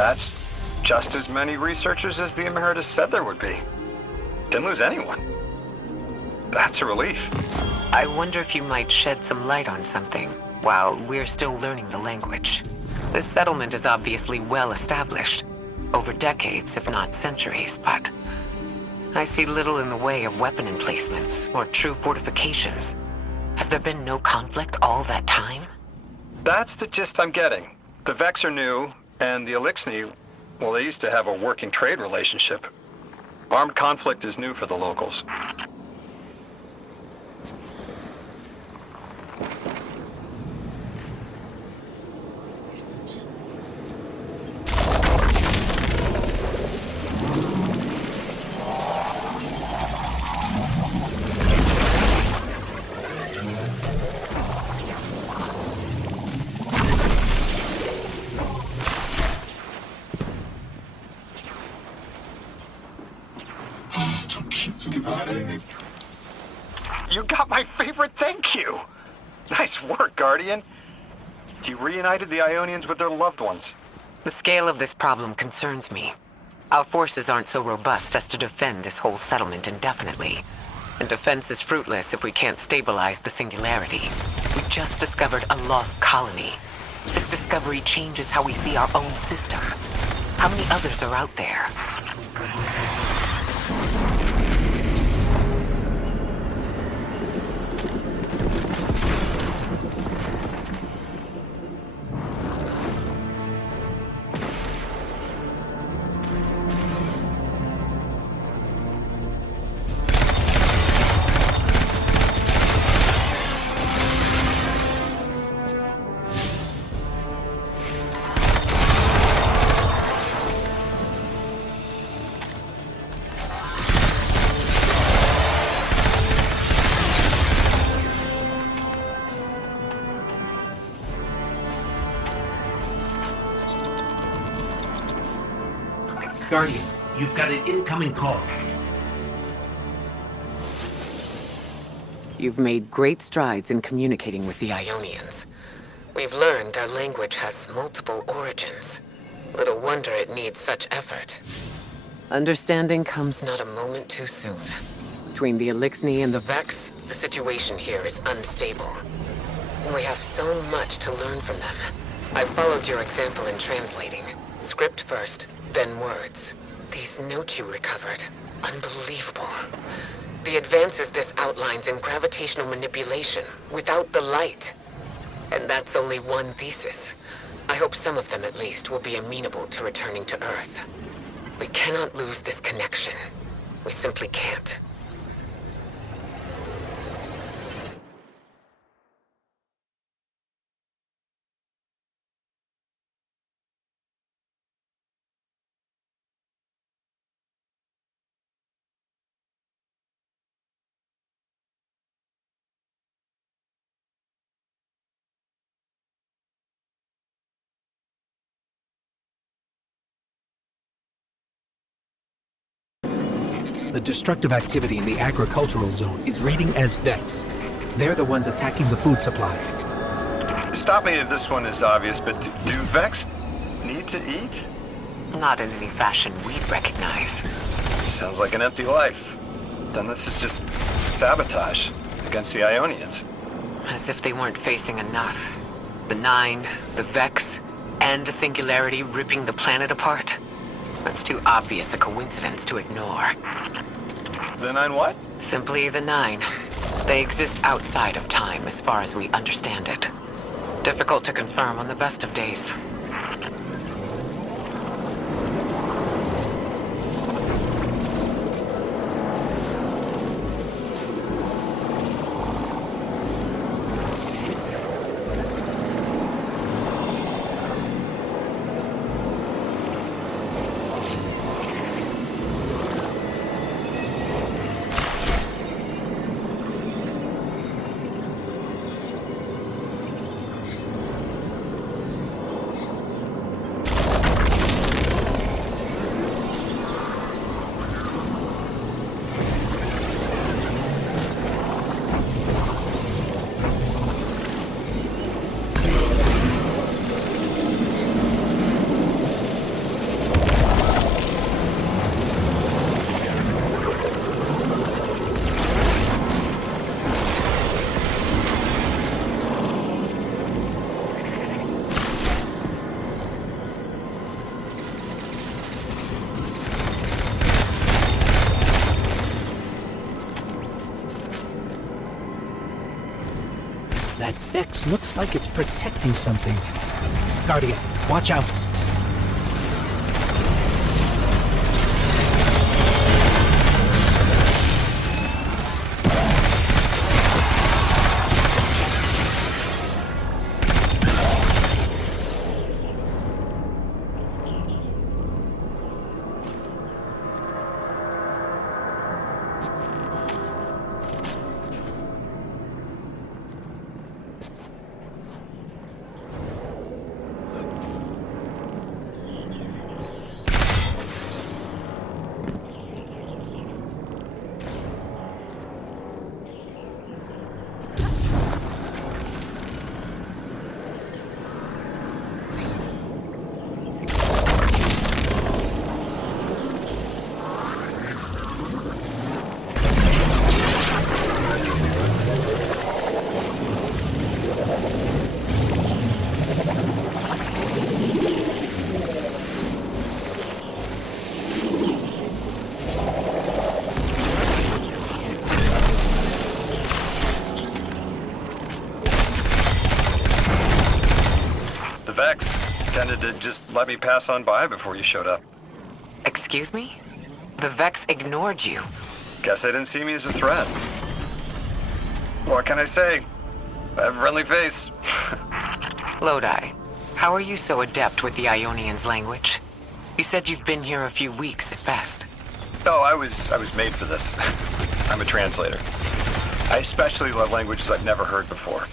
That's just as many researchers as the Emeritus said there would be. Didn't lose anyone. That's a relief. I wonder if you might shed some light on something while we're still learning the language. This settlement is obviously well established, over decades, if not centuries, but I see little in the way of weapon emplacements or true fortifications. Has there been no conflict all that time? That's the gist I'm getting. The Vex are new, and the Eliksni, well, they used to have a working trade relationship. Armed conflict is new for the locals. You got my favorite thank you! Nice work, Guardian. You reunited the Ionians with their loved ones. The scale of this problem concerns me. Our forces aren't so robust as to defend this whole settlement indefinitely. And defense is fruitless if we can't stabilize the singularity. We just discovered a lost colony. This discovery changes how we see our own system. How many others are out there? Guardian, you've got an incoming call. You've made great strides in communicating with the Ionians. We've learned their language has multiple origins. Little wonder it needs such effort. Understanding comes not a moment too soon. Between the Eliksni and the Vex, the situation here is unstable. And we have so much to learn from them. I followed your example in translating. Script first, then words. These notes you recovered. Unbelievable. The advances this outlines in gravitational manipulation, without the light. And that's only one thesis. I hope some of them at least will be amenable to returning to Earth. We cannot lose this connection. We simply can't. The destructive activity in the agricultural zone is reading as Vex. They're the ones attacking the food supply. Stop me if this one is obvious, but do Vex need to eat? Not in any fashion we'd recognize. Sounds like an empty life. Then this is just sabotage against the Ionians. As if they weren't facing enough. The Nine, the Vex, and a singularity ripping the planet apart. That's too obvious a coincidence to ignore. The Nine what? Simply the Nine. They exist outside of time as far as we understand it. Difficult to confirm on the best of days. Vex looks like it's protecting something. Guardian, watch out. Vex tended to just let me pass on by before you showed up. Excuse me? The Vex ignored you. Guess they didn't see me as a threat. What can I say? I have a friendly face. Lodi, how are you so adept with the Ionians' language? You said you've been here a few weeks at best. Oh, I was made for this. I'm a translator. I especially love languages I've never heard before.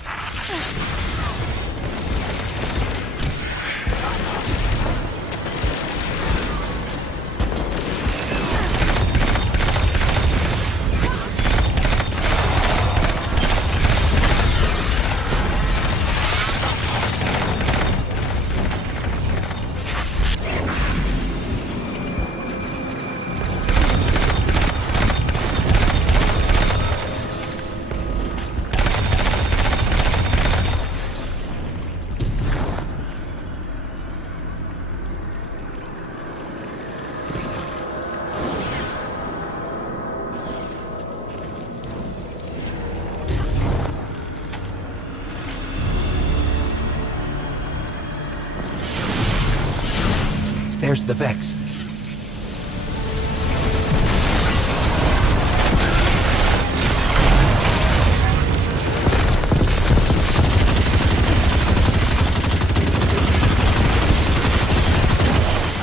There's the Vex.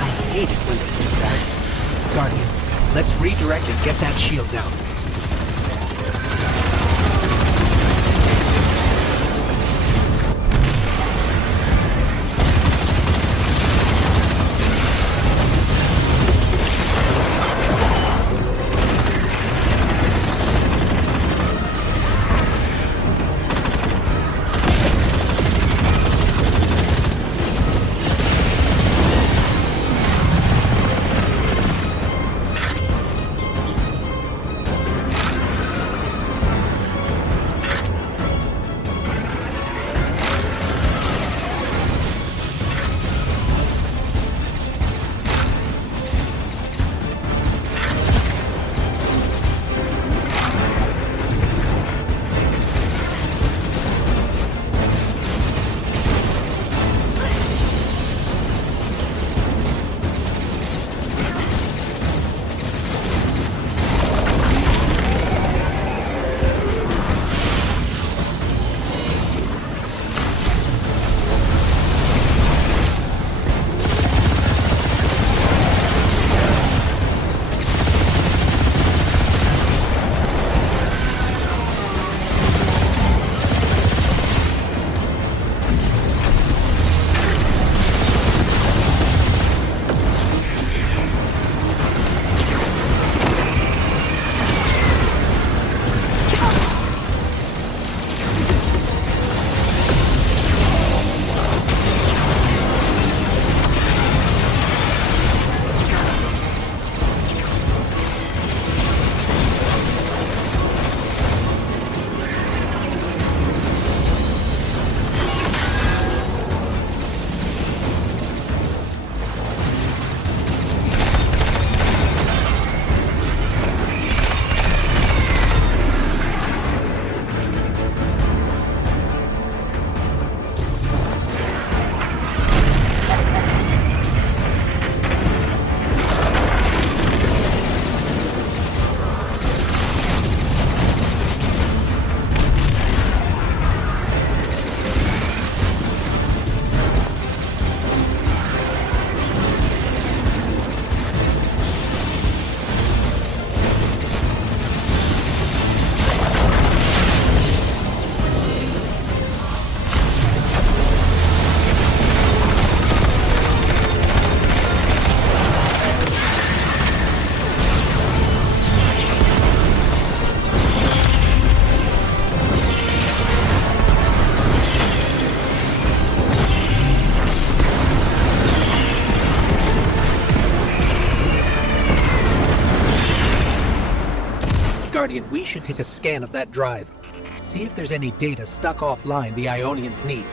I hate it when they do that. Guardian, let's redirect and get that shield down. Guardian, we should take a scan of that drive. See if there's any data stuck offline the Ionians need.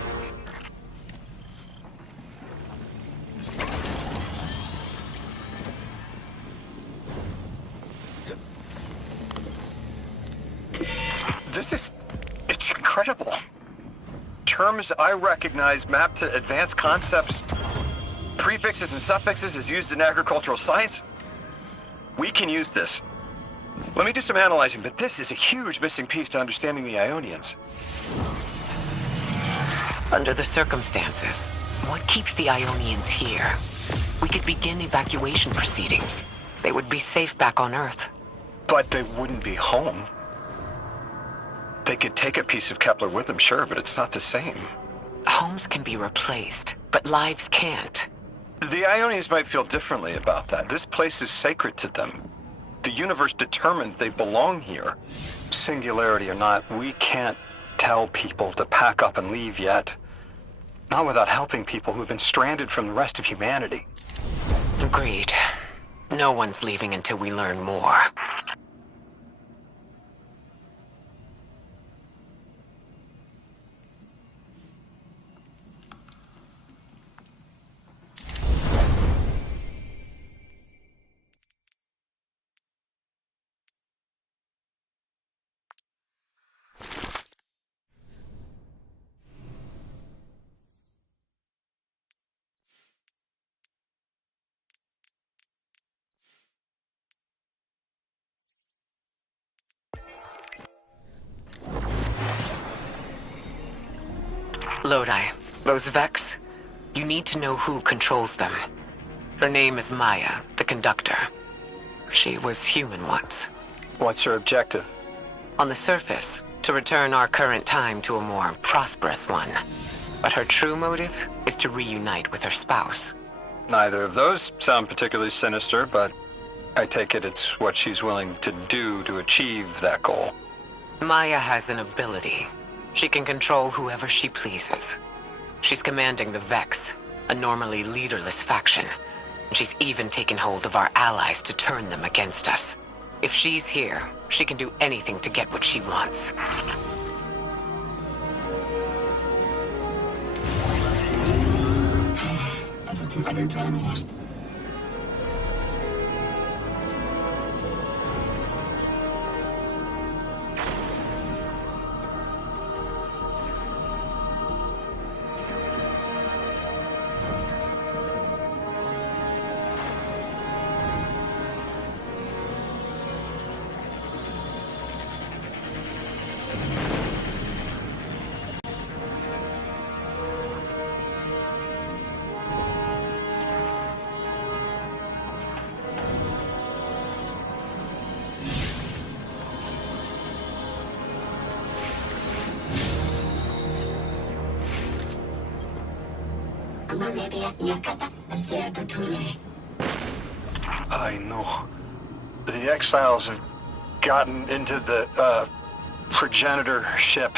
It's incredible. Terms I recognize mapped to advanced concepts, prefixes and suffixes as used in agricultural science. We can use this. Let me do some analyzing, but this is a huge missing piece to understanding the Ionians. Under the circumstances, what keeps the Ionians here? We could begin evacuation proceedings. They would be safe back on Earth. But they wouldn't be home. They could take a piece of Kepler with them, sure, but it's not the same. Homes can be replaced, but lives can't. The Ionians might feel differently about that. This place is sacred to them. The universe determined they belong here. Singularity or not, we can't tell people to pack up and leave yet. Not without helping people who've been stranded from the rest of humanity. Agreed. No one's leaving until we learn more. Lodi, those Vex, you need to know who controls them. Her name is Maya, the conductor. She was human once. What's her objective? On the surface, to return our current time to a more prosperous one. But her true motive is to reunite with her spouse. Neither of those sound particularly sinister, but I take it it's what she's willing to do to achieve that goal. Maya has an ability. She can control whoever she pleases. She's commanding the Vex, a normally leaderless faction. And she's even taken hold of our allies to turn them against us. If she's here, she can do anything to get what she wants. I know. The exiles have gotten into the, progenitor ship.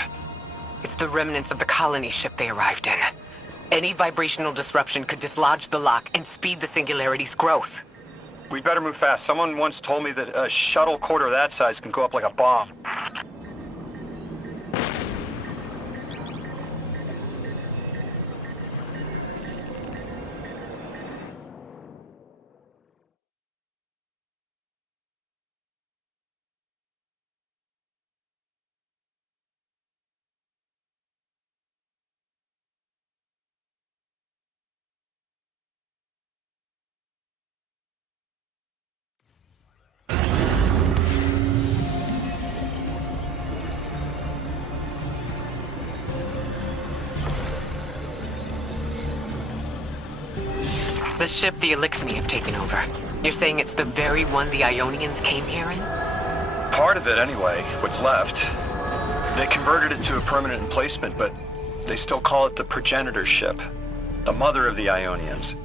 It's the remnants of the colony ship they arrived in. Any vibrational disruption could dislodge the lock and speed the Singularity's growth. We'd better move fast. Someone once told me that a shuttle quarter that size can go up like a bomb. The ship the Elixni have taken over. You're saying it's the very one the Ionians came here in? Part of it, anyway. What's left. They converted it to a permanent emplacement, but they still call it the progenitor ship. The mother of the Ionians.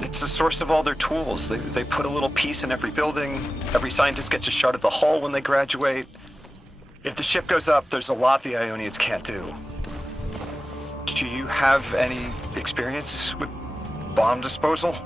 It's the source of all their tools. They put a little piece in every building. Every scientist gets a shot at the hull when they graduate. If the ship goes up, there's a lot the Ionians can't do. Do you have any experience with bomb disposal?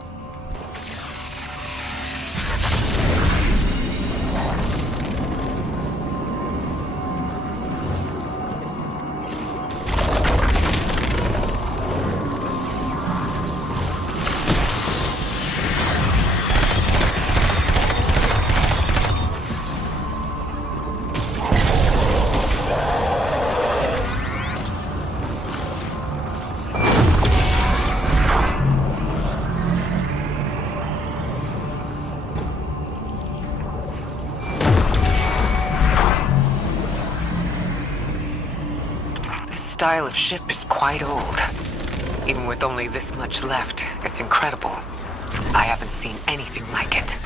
style of ship is quite old. Even with only this much left, it's incredible. I haven't seen anything like it.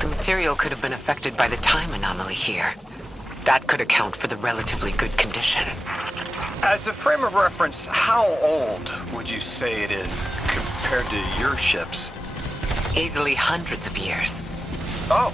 The material could have been affected by the time anomaly here. That could account for the relatively good condition. As a frame of reference, how old would you say it is compared to your ships? Easily hundreds of years. Oh.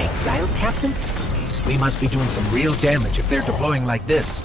Exile, Captain? We must be doing some real damage if they're deploying like this.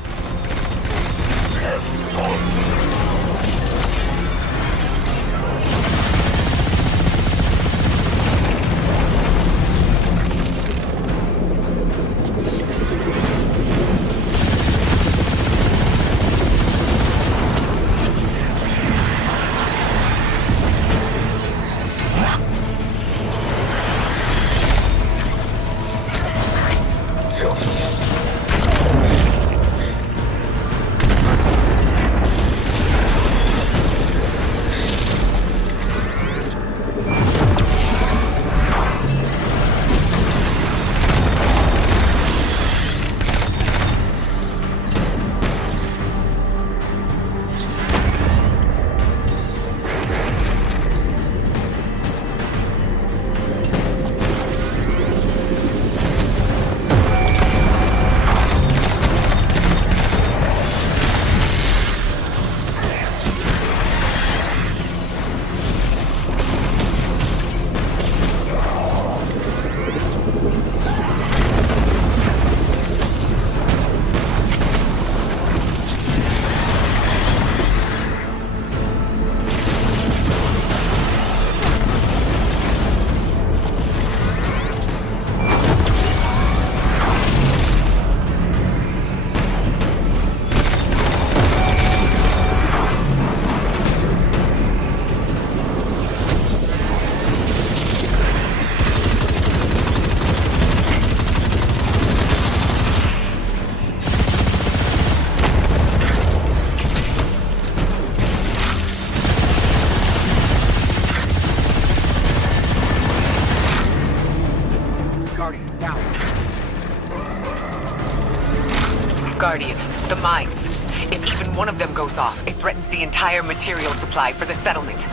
Guardian, the mines. If even one of them goes off, it threatens the entire material supply for the settlement.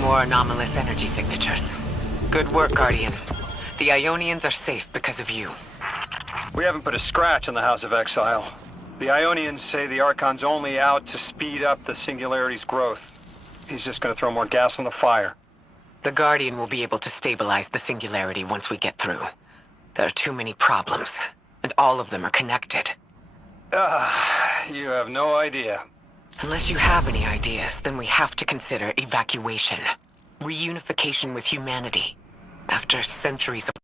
More anomalous energy signatures. Good work, Guardian. The Ionians are safe because of you. We haven't put a scratch on the House of Exile. The Ionians say the Archon's only out to speed up the Singularity's growth. He's just gonna throw more gas on the fire. The Guardian will be able to stabilize the Singularity once we get through. There are too many problems, and all of them are connected. You have no idea. Unless you have any ideas, then we have to consider evacuation. Reunification with humanity. After centuries of...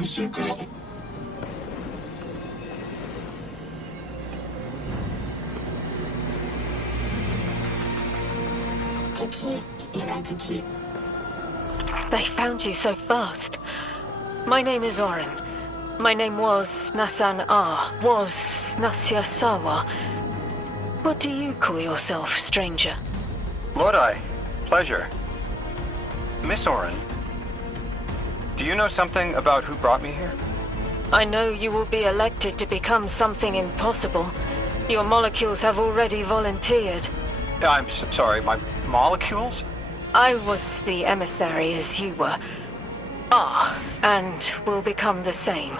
encircled. They found you so fast. My name is Orin. My name was Nasan R. Was Nasya Sawa. What do you call yourself, stranger? Lodi, pleasure. Miss Orin, do you know something about who brought me here? I know you will be elected to become something impossible. Your molecules have already volunteered. I'm sorry, my molecules? I was the emissary as you were. And will become the same.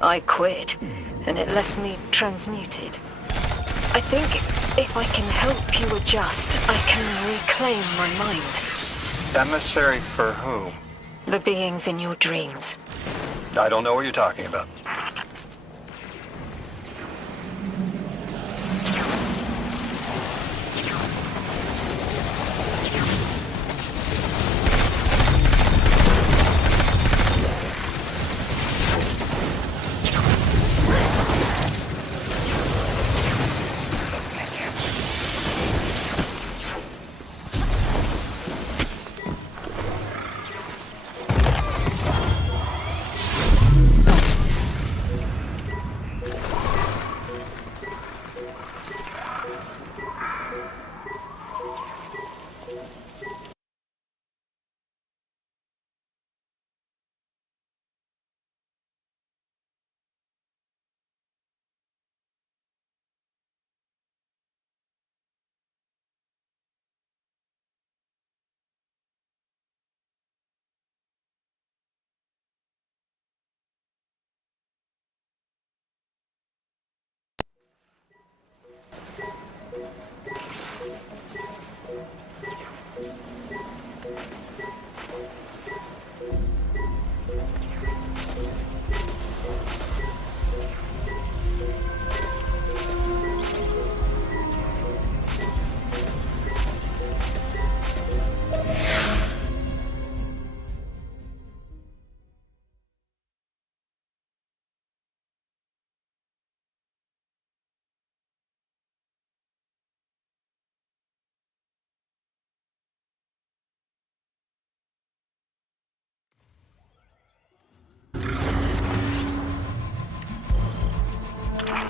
I quit, and it left me transmuted. I think if I can help you adjust, I can reclaim my mind. Emissary for whom? The beings in your dreams. I don't know what you're talking about.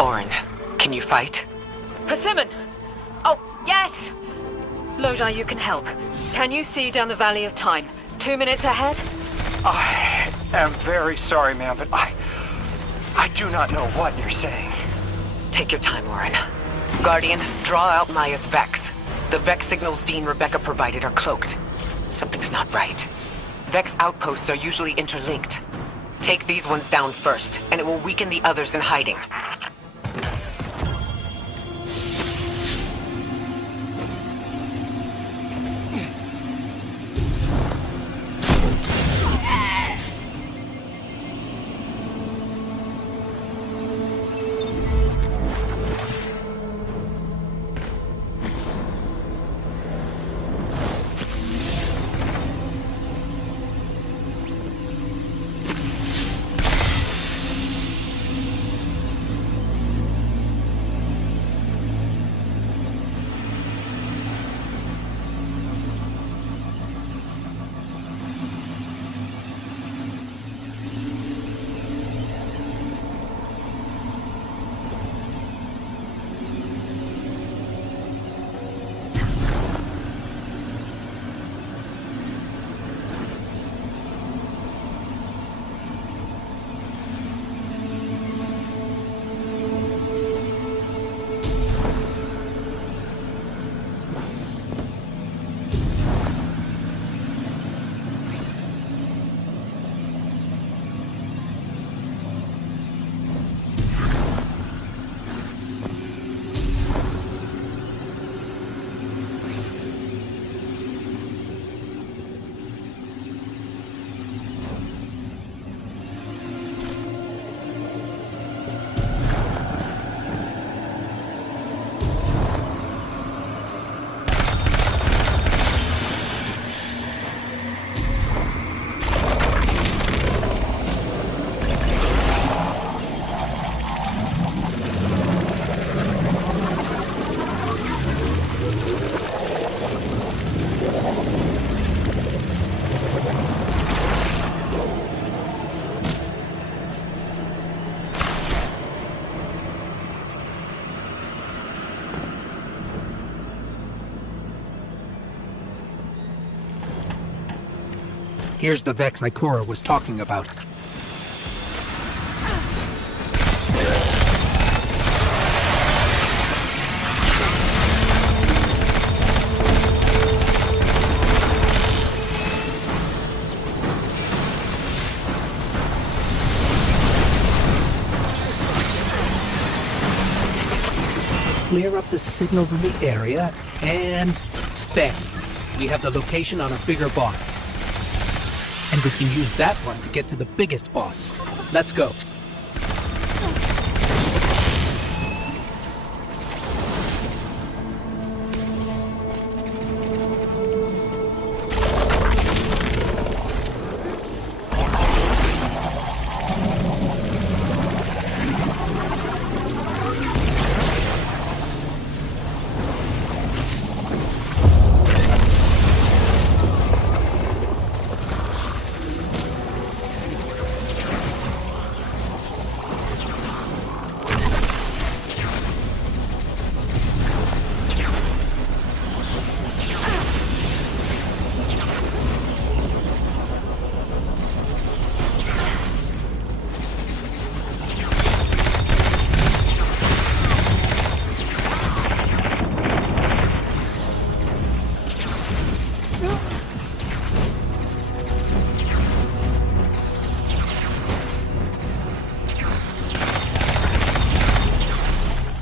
Orin, can you fight? Persimmon! Oh, yes! Lodi, you can help. Can you see down the Valley of Time? 2 minutes ahead? I am very sorry, ma'am, but I do not know what you're saying. Take your time, Orin. Guardian, draw out Maya's Vex. The Vex signals Dean Rebecca provided are cloaked. Something's not right. Vex outposts are usually interlinked. Take these ones down first, and it will weaken the others in hiding. Here's the Vex Ikora was talking about. Clear up the signals in the area, and bang! We have the location on a bigger boss. And we can use that one to get to the biggest boss. Let's go.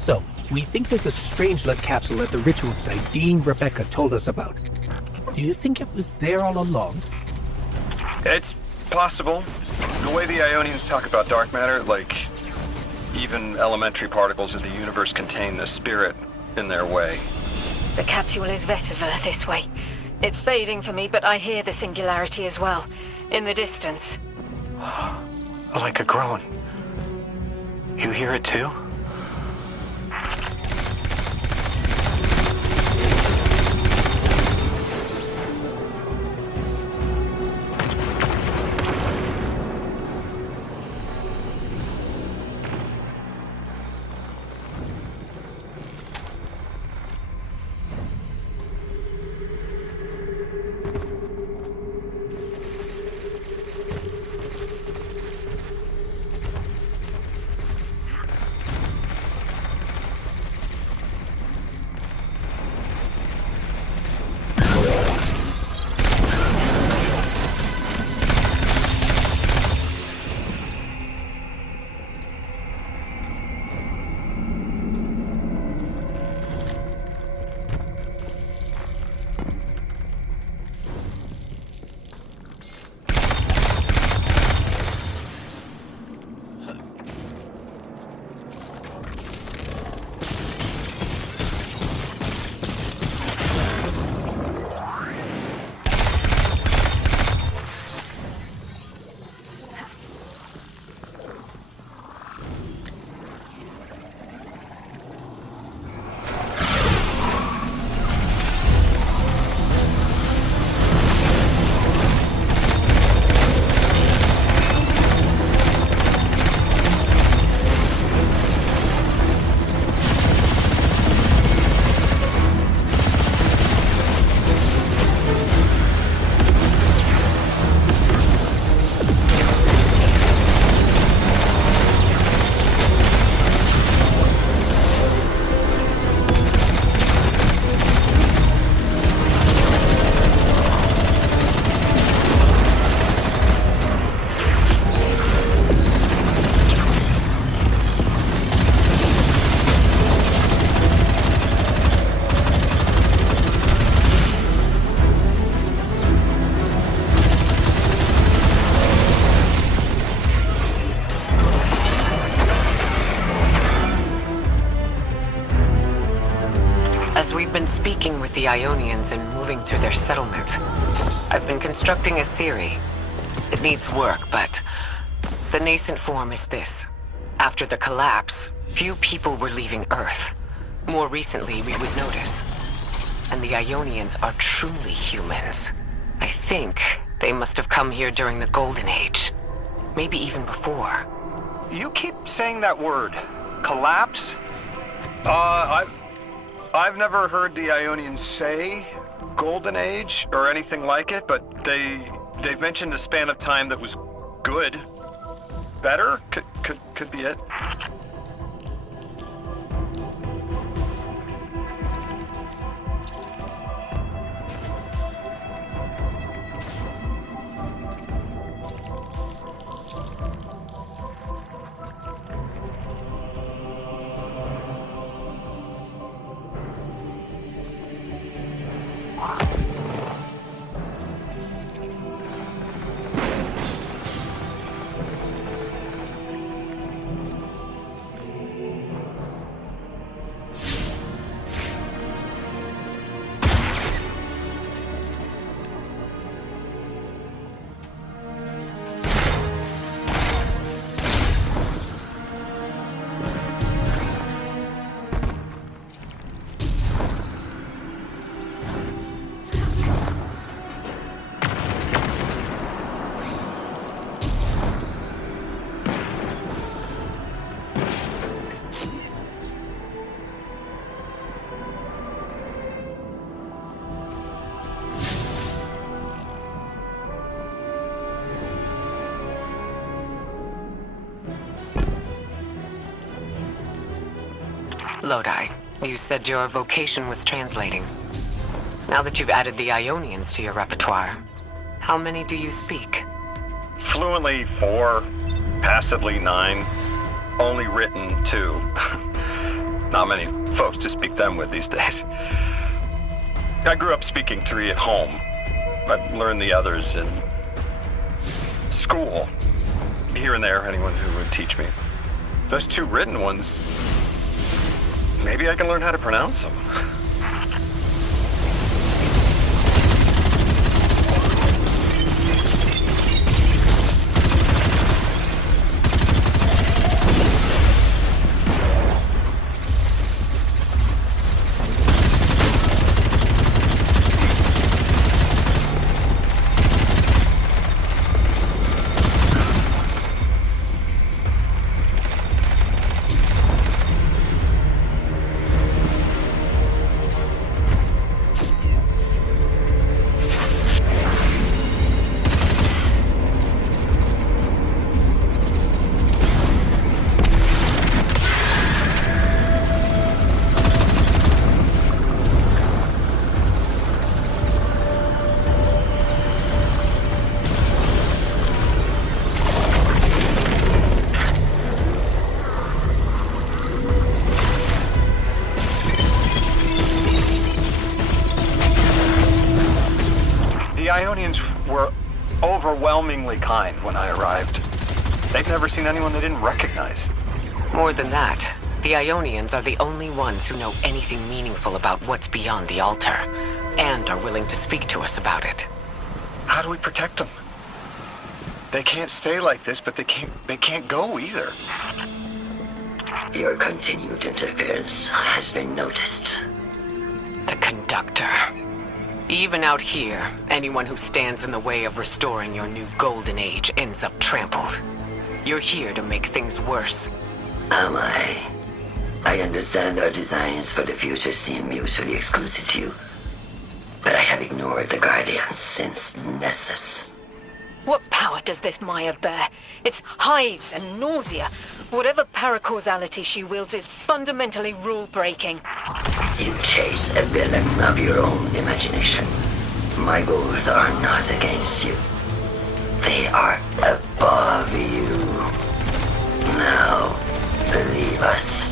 So, we think there's a Strangelet capsule at the ritual site Dean Rebecca told us about. Do you think it was there all along? It's possible. The way the Ionians talk about dark matter, like even elementary particles of the universe contain the spirit in their way. The capsule is vetiver this way. It's fading for me, but I hear the singularity as well, in the distance. Like a groan. You hear it too? As we've been speaking with the Ionians and moving through their settlement, I've been constructing a theory. It needs work, but the nascent form is this. After the collapse, few people were leaving Earth. More recently, we would notice. And the Ionians are truly humans. I think they must have come here during the Golden Age. Maybe even before. You keep saying that word. Collapse? I've never heard the Ionians say Golden Age or anything like it, but they They've mentioned a span of time that was good. Better? Could be it. Lodi, you said your vocation was translating. Now that you've added the Ionians to your repertoire, how many do you speak? Fluently 4, passively 9, only written 2. Not many folks to speak them with these days. I grew up speaking 3 at home. I've learned the others in school. Here and there, anyone who would teach me. Those 2 written ones, maybe I can learn how to pronounce them. The Ionians were overwhelmingly kind when I arrived. They've never seen anyone they didn't recognize. More than that, the Ionians are the only ones who know anything meaningful about what's beyond the altar, and are willing to speak to us about it. How do we protect them? They can't stay like this, but they can't go either. Your continued interference has been noticed. The conductor. Even out here, anyone who stands in the way of restoring your new golden age ends up trampled. You're here to make things worse. Am I? I understand our designs for the future seem mutually exclusive to you. But I have ignored the Guardians since Nessus. What power does this Maya bear? It's hives and nausea. Whatever paracausality she wields is fundamentally rule-breaking. You chase a villain of your own imagination. My goals are not against you. They are above you. Now, leave us.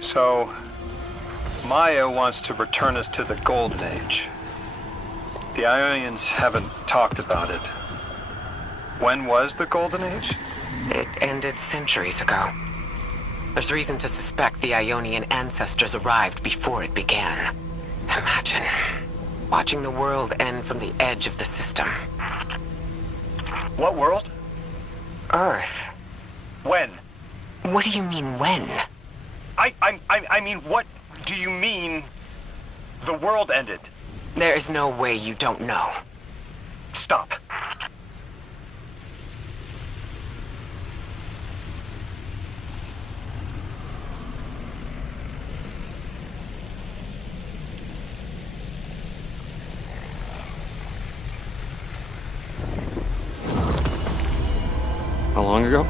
So, Maya wants to return us to the Golden Age. The Ionians haven't talked about it. When was the Golden Age? It ended centuries ago. There's reason to suspect the Ionian ancestors arrived before it began. Imagine watching the world end from the edge of the system. What world? Earth. When? What do you mean, when? I mean, what do you mean the world ended? There is no way you don't know. Stop. How long ago?